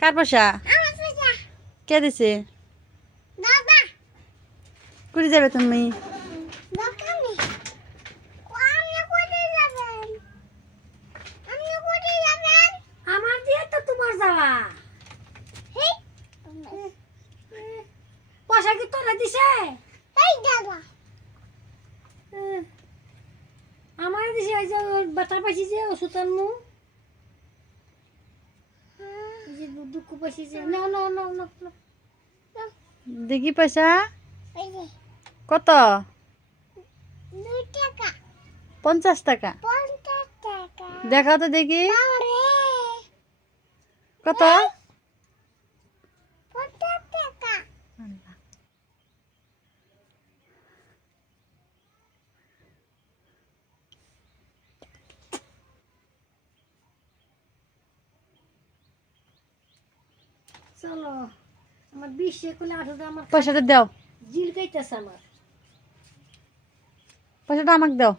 কার পয়সা? আমার পয়সা। কে দিছে? দাদা। কুড়ি যাবে তুমি? দোকানে। আপনি কোথায় যাবেন? আপনি কোথায় যাবেন? আমার দিয়ে তো তোমার যাওয়া। হেই। পয়সা কি তোরা দিছে? এই দাদা। আমার দিছে এই যে বাটার পাইছি যে ওষুধ আনমু। এই যে দুঃখ পাইছি যে না না না না না। দেখি পয়সা এই যে কত? 2 টাকা। 50 টাকা। 50 টাকা। দেখাও তো দেখি আরে কত? 50 টাকা। চলো আমার 20 করলে 18 আমার পয়সাটা দাও, জিল কাইতেছে আমার। পয়সাটা আমাকে দাও।